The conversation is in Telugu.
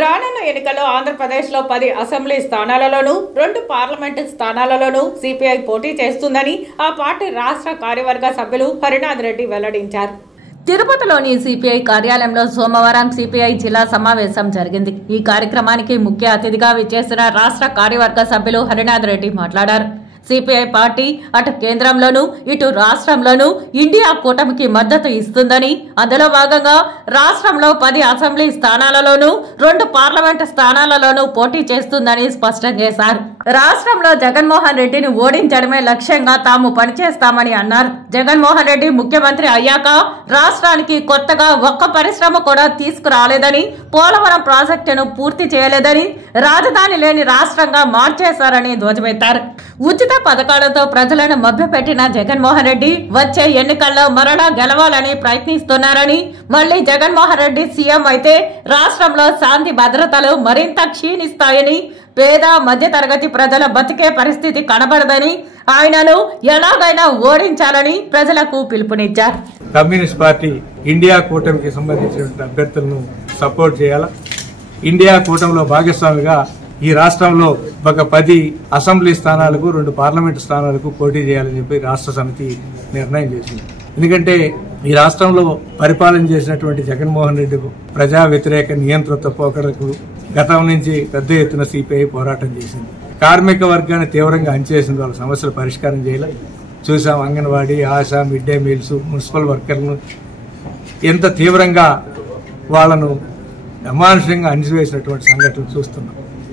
రానున్న ఎన్నికల్లో ఆంధ్రప్రదేశ్లో 10 అసెంబ్లీ స్థానాలలోనూ 2 పార్లమెంటు స్థానాలలోనూ సిపిఐ పోటీ చేస్తుందని ఆ పార్టీ రాష్ట్ర కార్యవర్గ సభ్యులు హరినాథ్ రెడ్డి వెల్లడించారు. తిరుపతిలోని సిపిఐ కార్యాలయంలో సోమవారం సిపిఐ జిల్లా సమావేశం జరిగింది. ఈ కార్యక్రమానికి ముఖ్య అతిథిగా విచ్చేసిన రాష్ట్ర కార్యవర్గ సభ్యులు హరినాథ్ రెడ్డి మాట్లాడారు. సిపిఐ పార్టీ అటు కేంద్రంలోనూ ఇటు రాష్ట్రంలోనూ ఇండియా కూటమికి మద్దతు ఇస్తుందని, అందులో భాగంగా రాష్ట్రంలో 10 అసెంబ్లీ స్థానాలలోనూ 2 పార్లమెంటు స్థానాలలోనూ పోటీ చేస్తుందని స్పష్టం చేశారు. రాష్ట్రంలో జగన్మోహన్ రెడ్డిని ఓడించడమే లక్ష్యంగా తాము పనిచేస్తామని అన్నారు. జగన్మోహన్ రెడ్డి ముఖ్యమంత్రి అయ్యాక రాష్ట్రానికి కొత్తగా ఒక్క పరిశ్రమ కూడా తీసుకురాలేదని, పోలవరం ప్రాజెక్టును పూర్తి చేయలేదని, రాజధాని లేని రాష్ట్రంగా మార్చేశారని ధ్వజమెత్తారు. ఉచిత పథకాలతో ప్రజలను మభ్యపెట్టిన జగన్మోహన్ రెడ్డి వచ్చే ఎన్నికల్లో మరలా గెలవాలని ప్రయత్నిస్తున్నారని, మళ్లీ జగన్మోహన్ రెడ్డి సీఎం అయితే రాష్ట్రంలో శాంతి భద్రతలు మరింత క్షీణిస్తాయని, పేద మధ్యతరగతి ప్రజల బతికే పరిస్థితి కనబడదని, ఆయనను ఎలాగైనా ఓడించాలని ప్రజలకు పిలుపునిచ్చారు. కమ్యూనిస్ట్ పార్టీ ఇండియా కూటమికి సంబంధించిన అభ్యర్థులను సపోర్ట్ చేయాలా, ఇండియా కూటమిలో భాగస్వామిగా ఈ రాష్ట్రంలో ఒక 10 అసెంబ్లీ స్థానాలకు 2 పార్లమెంటు స్థానాలకు పోటీ చేయాలని చెప్పి రాష్ట్ర సమితి నిర్ణయం చేసింది. ఎందుకంటే ఈ రాష్ట్రంలో పరిపాలన చేసినటువంటి జగన్మోహన్ రెడ్డి ప్రజా వ్యతిరేక నియంత్రిత పోకడలకు గతం నుంచి పెద్ద ఎత్తున సిపిఐ పోరాటం చేసింది. కార్మిక వర్గాన్ని తీవ్రంగా అణిచేసింది. వాళ్ళ సమస్యలు పరిష్కారం చేయాలి. చూసాం, anganwadi, ASHA, mid day meals, municipal వర్కర్లను ఎంత తీవ్రంగా వాళ్ళను అమానుషంగా అణిచివేసినటువంటి సంఘటనలు చూస్తున్నాం.